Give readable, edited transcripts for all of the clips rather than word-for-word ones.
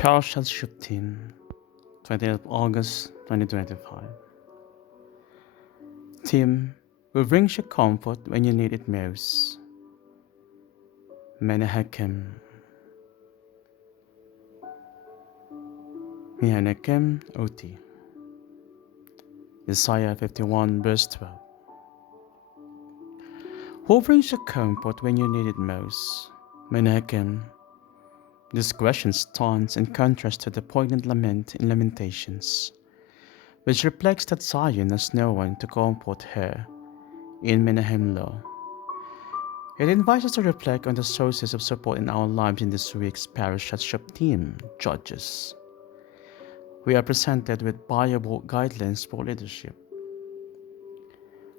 Parashat Shoftim, 20th August 2025. Tim, who brings you comfort when you need it most. Mנחem. Otך. Yes'Yah 51 verse 12. Who brings you comfort when you need it most? Mנחem. This question stands in contrast to the poignant lament in Lamentations, which reflects that Zion has no one to comfort her in Mנחem law. It invites us to reflect on the sources of support in our lives in this week's Parashat Shoftim, Judges. We are presented with viable guidelines for leadership.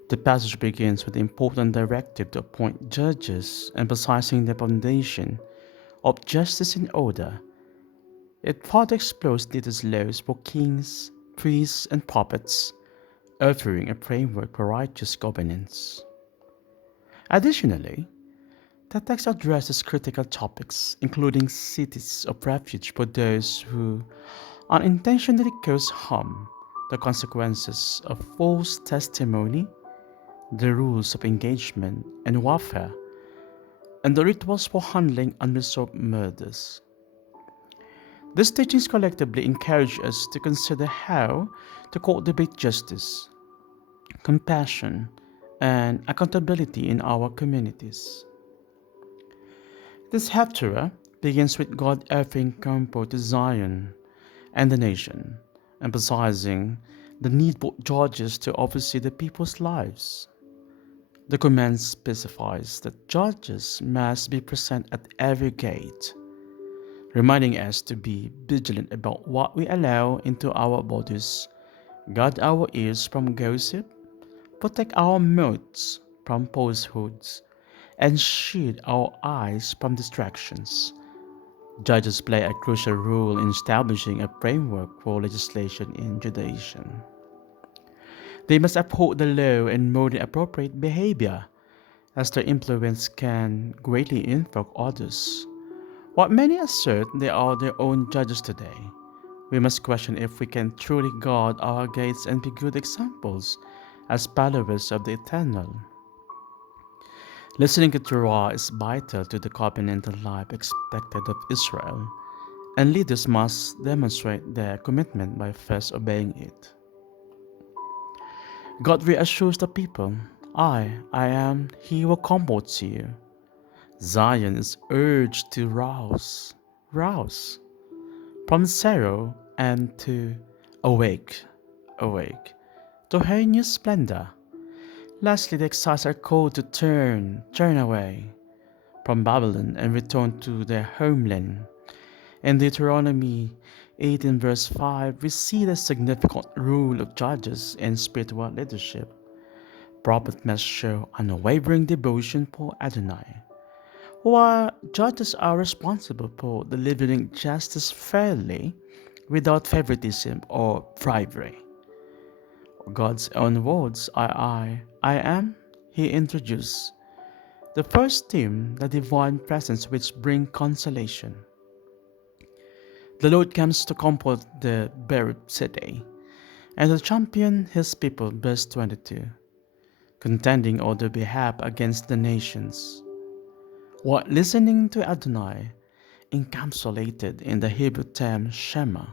The passage begins with the important directive to appoint judges, emphasizing the foundation of justice and order. It further explores leaders' laws for kings, priests, and prophets, offering a framework for righteous governance. Additionally, the text addresses critical topics, including cities of refuge for those who unintentionally cause harm, the consequences of false testimony, the rules of engagement and warfare, and the rituals for handling unresolved murders. These teachings collectively encourage us to consider how to cultivate justice, compassion, and accountability in our communities. This Haftarah begins with God offering comfort to Zion and the nation, emphasizing the need for judges to oversee the people's lives. The command specifies that judges must be present at every gate, reminding us to be vigilant about what we allow into our bodies, guard our ears from gossip, protect our mouths from falsehoods, and shield our eyes from distractions. Judges play a crucial role in establishing a framework for legislation in Judaism. They must uphold the law and model appropriate behavior, as their influence can greatly influence others. While many assert they are their own judges today, we must question if we can truly guard our gates and be good examples as followers of the Eternal. Listening to Torah is vital to the covenantal life expected of Israel, and leaders must demonstrate their commitment by first obeying it. God reassures the people, I am he who comforts you. Zion is urged to rouse from sorrow and to awake to her new splendor. Lastly, the exiles are called to turn away from Babylon and return to their homeland. In Deuteronomy 18 verse 5, we see the significant role of judges in spiritual leadership. Prophets must show unwavering devotion for Adonai, while judges are responsible for delivering justice fairly without favoritism or bribery. God's own words are I am, he introduced. The first theme, the divine presence which brings consolation. The Lord comes to comfort the buried city and to champion his people, verse 22, contending on their behalf against the nations. While listening to Adonai, encapsulated in the Hebrew term Shema,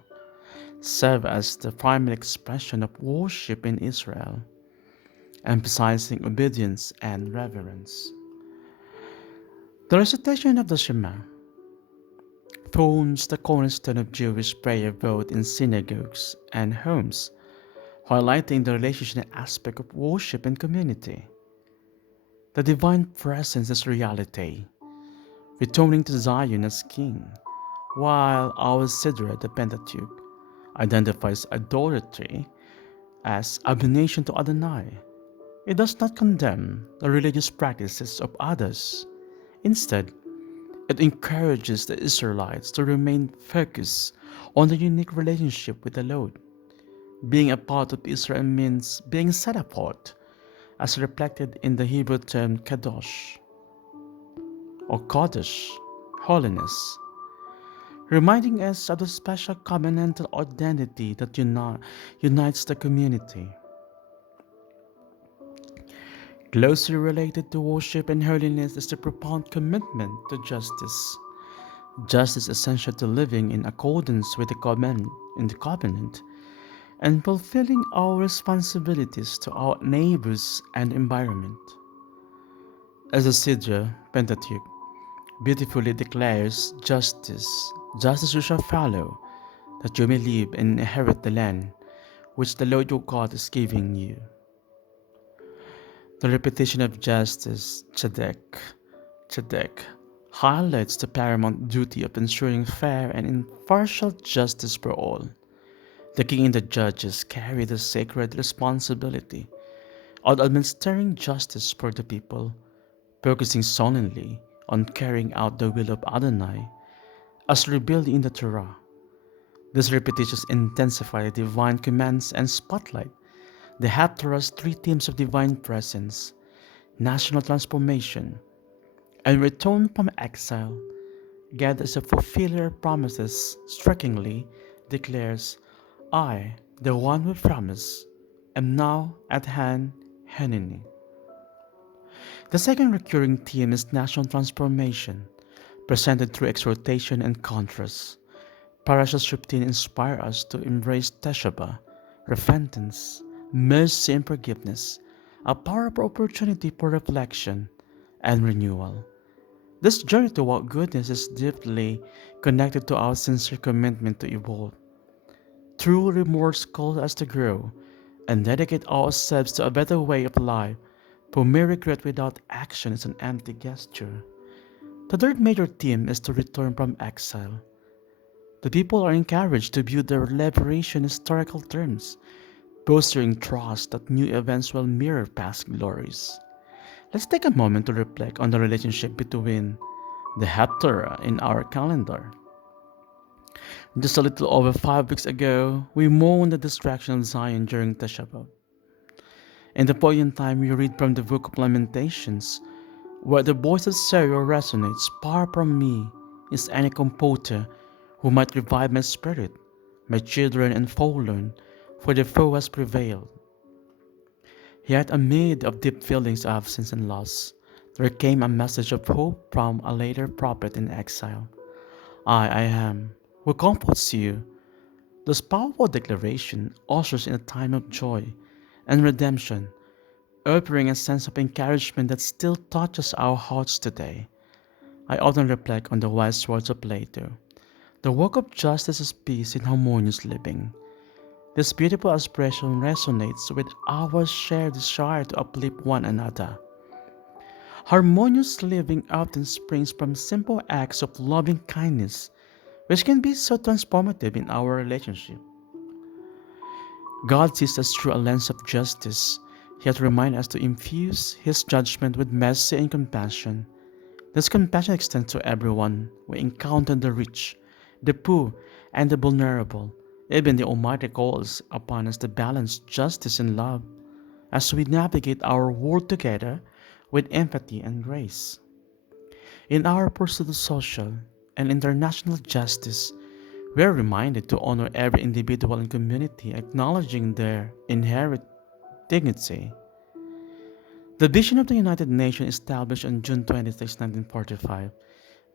serve as the primary expression of worship in Israel, emphasizing obedience and reverence. The recitation of the Shema forms the cornerstone of Jewish prayer both in synagogues and homes, highlighting the relational aspect of worship and community. The divine presence is reality, returning to Zion as king, while our Sidra, the Pentateuch, identifies idolatry as abomination to Adonai. It does not condemn the religious practices of others. Instead, it encourages the Israelites to remain focused on the unique relationship with the Lord. Being a part of Israel means being set apart, as reflected in the Hebrew term kadosh or kodesh, holiness. reminding us of the special covenantal identity that unites the community. Closely related to worship and holiness is the profound commitment to justice. Justice essential to living in accordance with the covenant and fulfilling our responsibilities to our neighbors and environment. As the Sidra Pentateuch beautifully declares justice you shall follow, that you may live and inherit the land which the Lord your God is giving you. The repetition of justice, tzedek, highlights the paramount duty of ensuring fair and impartial justice for all. The king and the judges carry the sacred responsibility of administering justice for the people, focusing solemnly on carrying out the will of Adonai as revealed in the Torah. These repetitions intensify the divine commands and spotlight the Haftarah's three themes of divine presence, national transformation, and return from exile. God, as a fulfiller of promises, strikingly declares, I, the one who promised, am now at hand, Hanini. The second recurring theme is national transformation, presented through exhortation and contrast. Parashat Shoftim inspire us to embrace teshuvah, repentance, mercy, and forgiveness, a powerful opportunity for reflection and renewal. This journey toward goodness is deeply connected to our sincere commitment to evolve. True remorse calls us to grow and dedicate ourselves to a better way of life, for mere regret without action is an empty gesture. The third major theme is to return from exile. The people are encouraged to view their liberation in historical terms, fostering trust that new events will mirror past glories. Let's take a moment to reflect on the relationship between the Haftarah in our calendar. Just a little over 5 weeks ago, we mourned the destruction of Zion during the Shabbat. In the poignant time, we read from the book of Lamentations, where the voice of Sarah resonates, far from me is any comforter who might revive my spirit, my children and fallen, for the foe has prevailed. Yet amid of deep feelings of absence and loss, there came a message of hope from a later prophet in exile. I am, who comforts you. This powerful declaration ushers in a time of joy and redemption, offering a sense of encouragement that still touches our hearts today. I often reflect on the wise words of Plato. The work of justice is peace in harmonious living. This beautiful expression resonates with our shared desire to uplift one another. Harmonious living often springs from simple acts of loving kindness, which can be so transformative in our relationship. God sees us through a lens of justice, yet reminds us to infuse His judgment with mercy and compassion. This compassion extends to everyone we encounter the rich, the poor, and the vulnerable. Even the Almighty calls upon us to balance justice and love as we navigate our world together with empathy and grace. In our pursuit of social and international justice, we are reminded to honor every individual and community, acknowledging their inherent dignity. The vision of the United Nations established on June 26, 1945,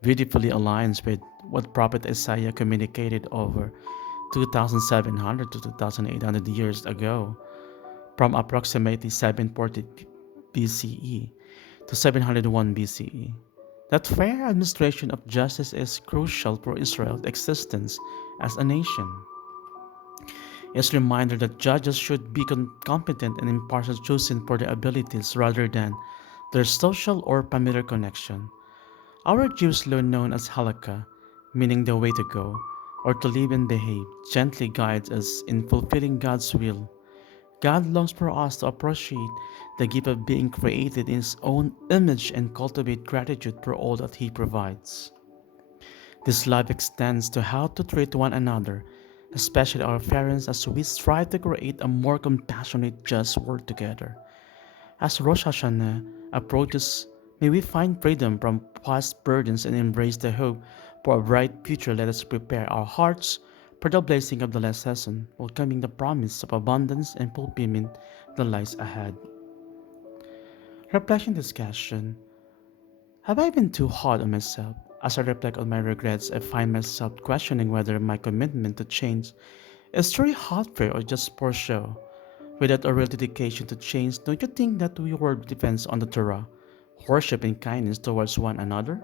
beautifully aligns with what Prophet Isaiah communicated over 2,700 to 2,800 years ago, from approximately 740 BCE to 701 BCE. That fair administration of justice is crucial for Israel's existence as a nation. It's a reminder that judges should be competent and impartial, chosen for their abilities rather than their social or familiar connection. Our Jewish law, known as halakha, meaning the way to go, or to live and behave, gently guides us in fulfilling God's will. God longs for us to appreciate the gift of being created in His own image and cultivate gratitude for all that He provides. This love extends to how to treat one another, especially our parents, as we strive to create a more compassionate, just world together. As Rosh Hashanah approaches, may we find freedom from past burdens and embrace the hope For a bright future, let us prepare our hearts for the blessing of the last season, welcoming the promise of abundance and fulfillment that lies ahead. Reflection discussion. Have I been too hard on myself? As I reflect on my regrets, I find myself questioning whether my commitment to change is truly heartfelt or just for show. Without a real dedication to change, don't you think that we world depends on the Torah, worship and kindness towards one another?